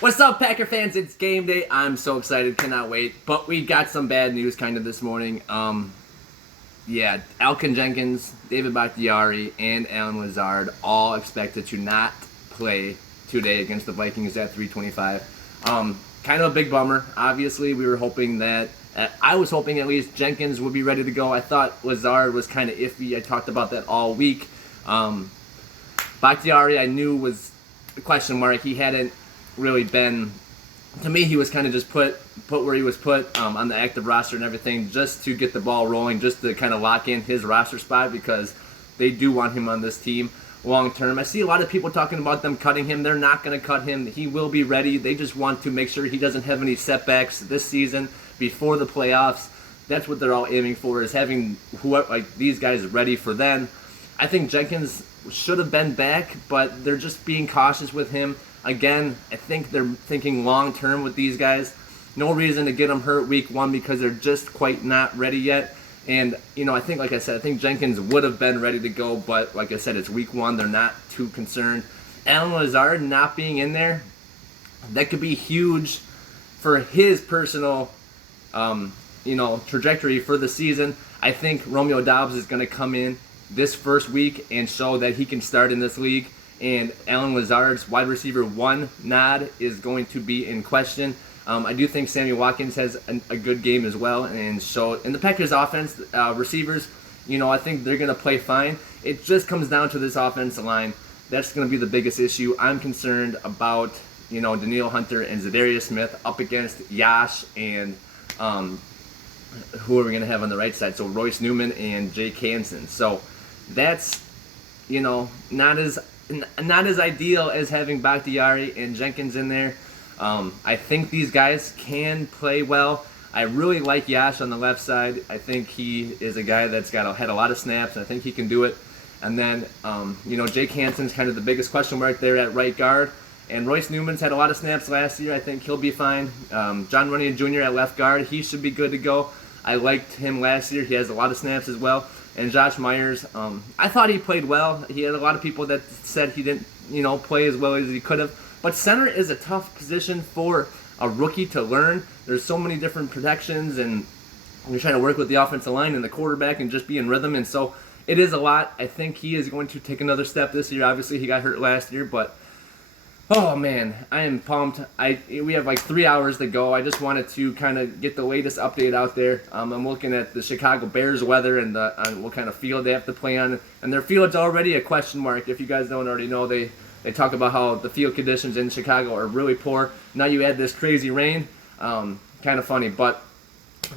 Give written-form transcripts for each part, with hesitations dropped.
What's up, Packer fans? It's game day. I'm so excited, cannot wait. But we got some bad news kind of this morning. Elgton Jenkins, David Bakhtiari, and Allen Lazard all expected to not play today against the Vikings at 3:25. Kind of a big bummer. Obviously, we were hoping that I was hoping at least Jenkins would be ready to go. I thought Lazard was kind of iffy. I talked about that all week. Bakhtiari, I knew was a question mark. He hadn't really been, to me, he was kind of just put where he was put on the active roster and everything, just to get the ball rolling, just to kind of lock in his roster spot, because they do want him on this team long term. I see a lot of people talking about them cutting him. They're not going to cut him. He will be ready. They just want to make sure he doesn't have any setbacks this season before the playoffs. That's what they're all aiming for, is having these guys ready for then. I think Jenkins should have been back, but they're just being cautious with him. Again, I think they're thinking long term with these guys. No reason to get them hurt week one because they're just quite not ready yet. And, I think Jenkins would have been ready to go, but like I said, it's week one. They're not too concerned. Allen Lazard not being in there, that could be huge for his personal, trajectory for the season. I think Romeo Doubs is going to come in this first week and show that he can start in this league. And Allen Lazard's wide receiver one nod is going to be in question. I do think Sammy Watkins has a good game as well, and so in the Packers offense, receivers, I think they're going to play fine. It just comes down to this offensive line. That's going to be the biggest issue. I'm concerned about, Danielle Hunter and Zadarius Smith up against Yash and who are we going to have on the right side? So Royce Newman and Jake Hansen. So that's, not as ideal as having Bakhtiari and Jenkins in there. I think these guys can play well. I really like Yash on the left side. I think he is a guy that's had a lot of snaps, and I think he can do it. And then, Jake Hansen's kind of the biggest question mark there at right guard. And Royce Newman's had a lot of snaps last year. I think he'll be fine. John Runyan Jr. at left guard, he should be good to go. I liked him last year. He has a lot of snaps as well. And Josh Myers, I thought he played well. He had a lot of people that said he didn't, play as well as he could have. But center is a tough position for a rookie to learn. There's so many different protections, and you're trying to work with the offensive line and the quarterback and just be in rhythm. And so it is a lot. I think he is going to take another step this year. Obviously, he got hurt last year, but oh man, I am pumped. We have like 3 hours to go. I just wanted to kind of get the latest update out there. I'm looking at the Chicago Bears weather and what kind of field they have to play on. And their field's already a question mark. If you guys don't already know, they talk about how the field conditions in Chicago are really poor. Now you add this crazy rain. Kind of funny, but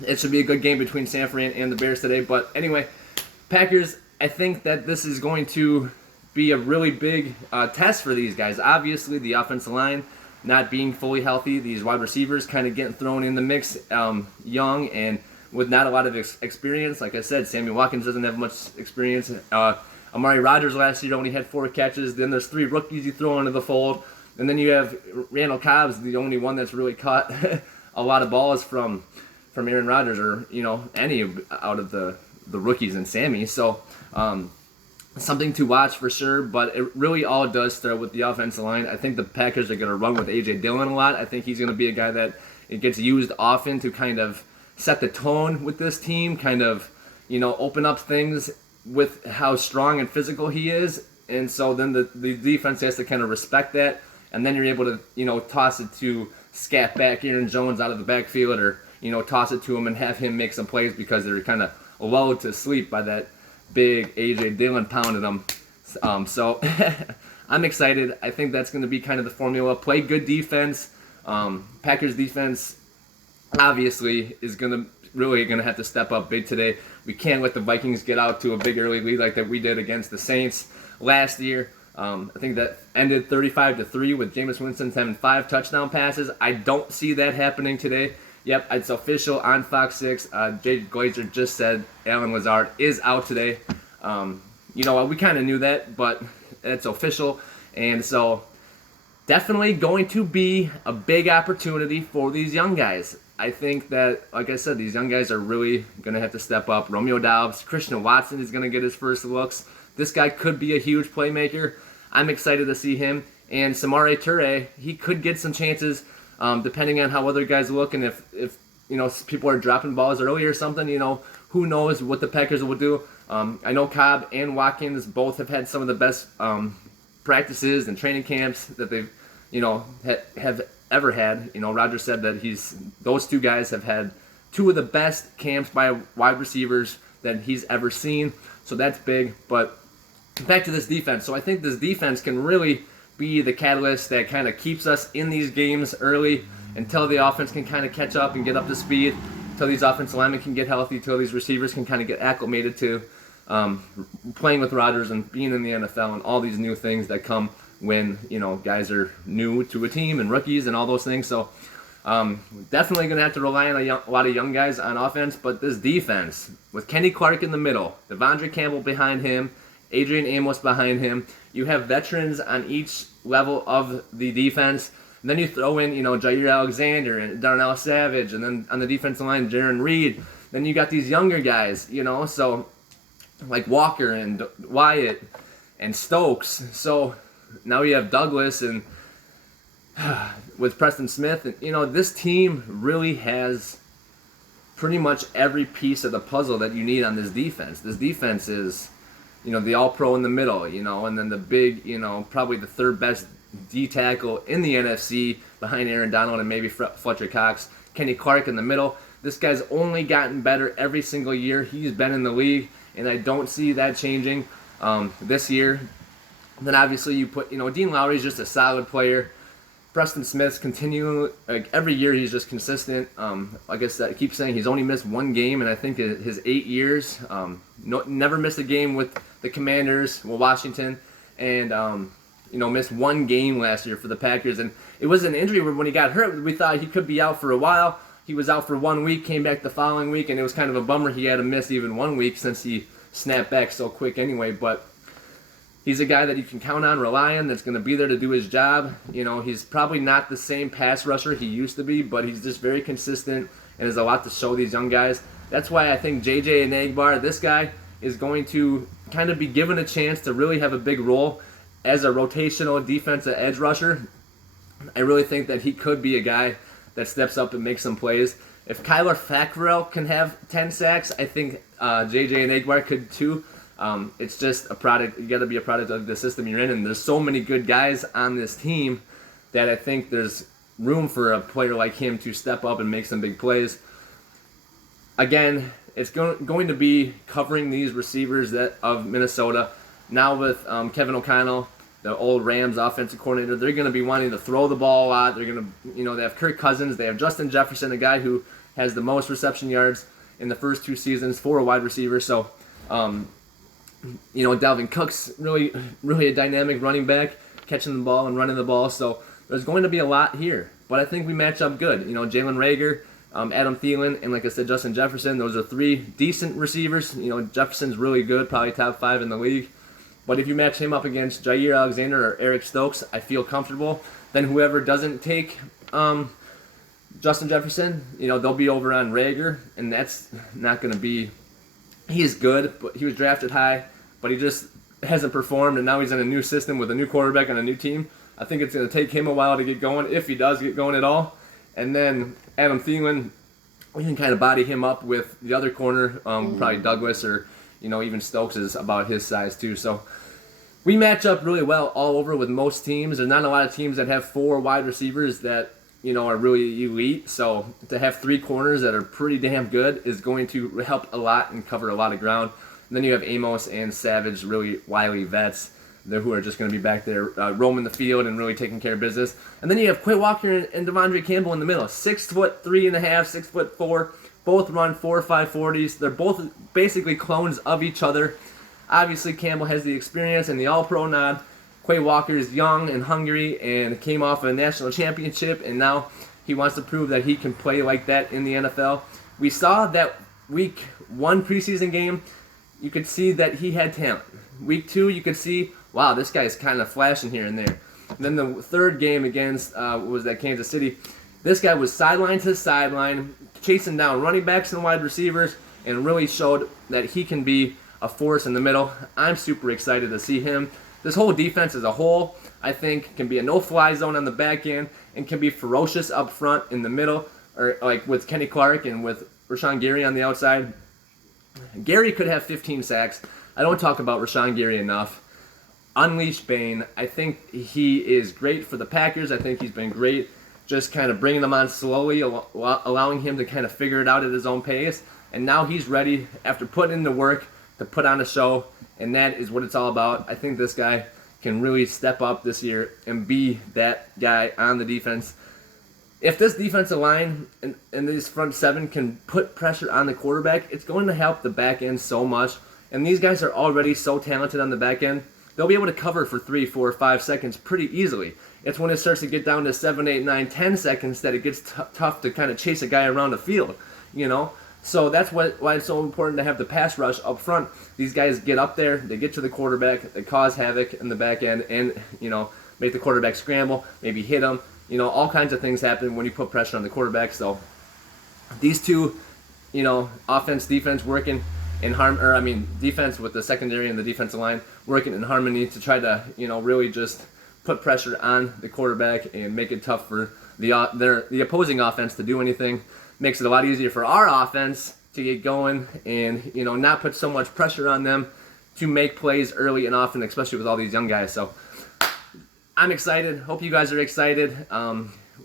it should be a good game between San Fran and the Bears today. But anyway, Packers, I think that this is going to be a really big test for these guys. Obviously, the offensive line not being fully healthy, these wide receivers kind of getting thrown in the mix young and with not a lot of experience. Like I said, Sammy Watkins doesn't have much experience. Amari Rodgers last year only had 4 catches. Then there's 3 rookies you throw into the fold. And then you have Randall Cobb's the only one that's really caught a lot of balls from Aaron Rodgers or, any out of the rookies and Sammy. So something to watch for sure, but it really all does start with the offensive line. I think the Packers are going to run with A.J. Dillon a lot. I think he's going to be a guy that it gets used often to kind of set the tone with this team, kind of, open up things with how strong and physical he is. And so then the defense has to kind of respect that, and then you're able to, toss it to scat back Aaron Jones out of the backfield or, toss it to him and have him make some plays because they're kind of lulled to sleep by that big A.J. Dillon pounded them. So I'm excited. I think that's going to be kind of the formula. Play good defense. Packers defense obviously is really going to have to step up big today. We can't let the Vikings get out to a big early lead like that we did against the Saints last year. I think that ended 35-3 with Jameis Winston having 5 touchdown passes. I don't see that happening today. Yep, it's official on Fox 6. Jay Glazer just said Allen Lazard is out today. We kind of knew that, but it's official. And so definitely going to be a big opportunity for these young guys. I think that, like I said, these young guys are really going to have to step up. Romeo Doubs, Christian Watson is going to get his first looks. This guy could be a huge playmaker. I'm excited to see him. And Samori Toure, he could get some chances depending on how other guys look, and if people are dropping balls early or something, who knows what the Packers will do. I know Cobb and Watkins both have had some of the best practices and training camps that they've have ever had. Roger said that those two guys have had two of the best camps by wide receivers that he's ever seen. So that's big. But back to this defense. So I think this defense can really be the catalyst that kind of keeps us in these games early until the offense can kind of catch up and get up to speed, until these offensive linemen can get healthy, until these receivers can kind of get acclimated to playing with Rodgers and being in the NFL and all these new things that come when guys are new to a team and rookies and all those things. So definitely going to have to rely on a lot of young guys on offense, but this defense with Kenny Clark in the middle, Devondre Campbell behind him, Adrian Amos behind him, you have veterans on each level of the defense. And then you throw in Jair Alexander and Darnell Savage, and then on the defensive line Jaron Reed. Then you got these younger guys, so like Walker and Wyatt and Stokes. So now you have Douglas and with Preston Smith, and this team really has pretty much every piece of the puzzle that you need on this defense. This defense is, the All-Pro in the middle, and then the big, probably the third best D tackle in the NFC behind Aaron Donald and maybe Fletcher Cox. Kenny Clark in the middle. This guy's only gotten better every single year he's been in the league, and I don't see that changing this year. Then obviously you put, Dean Lowry's just a solid player. Preston Smith's continuing, every year he's just consistent. Like I said, I keep saying he's only missed one game, and I think his 8 years, never missed a game with the Commanders, Washington, and missed one game last year for the Packers. And it was an injury where when he got hurt, we thought he could be out for a while. He was out for 1 week, came back the following week, and it was kind of a bummer he had to miss even 1 week since he snapped back so quick anyway. But he's a guy that you can count on, rely on, that's going to be there to do his job. He's probably not the same pass rusher he used to be, but he's just very consistent and has a lot to show these young guys. That's why I think J.J. Enagbare, this guy, is going to kind of be given a chance to really have a big role as a rotational defensive edge rusher. I really think that he could be a guy that steps up and makes some plays. If Kyler Fackrell can have 10 sacks, I think J.J. Enagbare could too. It's just a product. You got to be a product of the system you're in, and there's so many good guys on this team that I think there's room for a player like him to step up and make some big plays. Again, it's going to be covering these receivers of Minnesota. Now with Kevin O'Connell, the old Rams offensive coordinator, they're going to be wanting to throw the ball a lot. They're going to, they have Kirk Cousins, they have Justin Jefferson, a guy who has the most reception yards in the first 2 seasons for a wide receiver. So, Dalvin Cook's really a dynamic running back, catching the ball and running the ball. So there's going to be a lot here, but I think we match up good. Jalen Reagor, Adam Thielen, and like I said, Justin Jefferson. Those are 3 decent receivers. Jefferson's really good, probably top 5 in the league. But if you match him up against Jair Alexander or Eric Stokes, I feel comfortable. Then whoever doesn't take Justin Jefferson, they'll be over on Reagor, and that's not going to be. He's good, but he was drafted high, but he just hasn't performed, and now he's in a new system with a new quarterback and a new team. I think it's going to take him a while to get going, if he does get going at all. And then Adam Thielen, we can kind of body him up with the other corner, probably Douglas or even Stokes is about his size too. So we match up really well all over with most teams. There's not a lot of teams that have 4 wide receivers that are really elite. So to have 3 corners that are pretty damn good is going to help a lot and cover a lot of ground. And then you have Amos and Savage, really wily vets who are just going to be back there roaming the field and really taking care of business. And then you have Quay Walker and Devondre Campbell in the middle, 6'3.5", 6'4". Both run 4.5 40s. They're both basically clones of each other. Obviously, Campbell has the experience and the All-Pro nod. Quay Walker is young and hungry and came off a national championship, and now he wants to prove that he can play like that in the NFL. We saw that week 1 preseason game, you could see that he had talent. Week 2, you could see, wow, this guy's kind of flashing here and there. And then the 3rd game against, was that Kansas City, this guy was sideline to sideline, chasing down running backs and wide receivers, and really showed that he can be a force in the middle. I'm super excited to see him. This whole defense as a whole, I think can be a no-fly zone on the back end and can be ferocious up front in the middle, or like with Kenny Clark and with Rashawn Gary on the outside. Gary could have 15 sacks. I don't talk about Rashawn Gary enough. Unleash Bane. I think he is great for the Packers. I think he's been great just kind of bringing them on slowly, allowing him to kind of figure it out at his own pace. And now he's ready, after putting in the work, to put on a show, and that is what it's all about. I think this guy can really step up this year and be that guy on the defense. If this defensive line and these front seven can put pressure on the quarterback, it's going to help the back end so much. And these guys are already so talented on the back end, they'll be able to cover for 3, 4, 5 seconds pretty easily. It's when it starts to get down to 7, 8, 9, 10 seconds that it gets tough to kind of chase a guy around the field, you know? So that's why it's so important to have the pass rush up front. These guys get up there, they get to the quarterback, they cause havoc in the back end, and, you know, make the quarterback scramble, maybe hit him. You know, all kinds of things happen when you put pressure on the quarterback. So these two, you know, offense, defense working in defense with the secondary and the defensive line working in harmony to try to, you know, really just put pressure on the quarterback and make it tough for the opposing offense to do anything. Makes it a lot easier for our offense to get going and, you know, not put so much pressure on them to make plays early and often, especially with all these young guys. So I'm excited. Hope you guys are excited.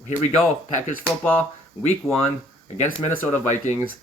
Here we go. Packers football, week 1 against Minnesota Vikings.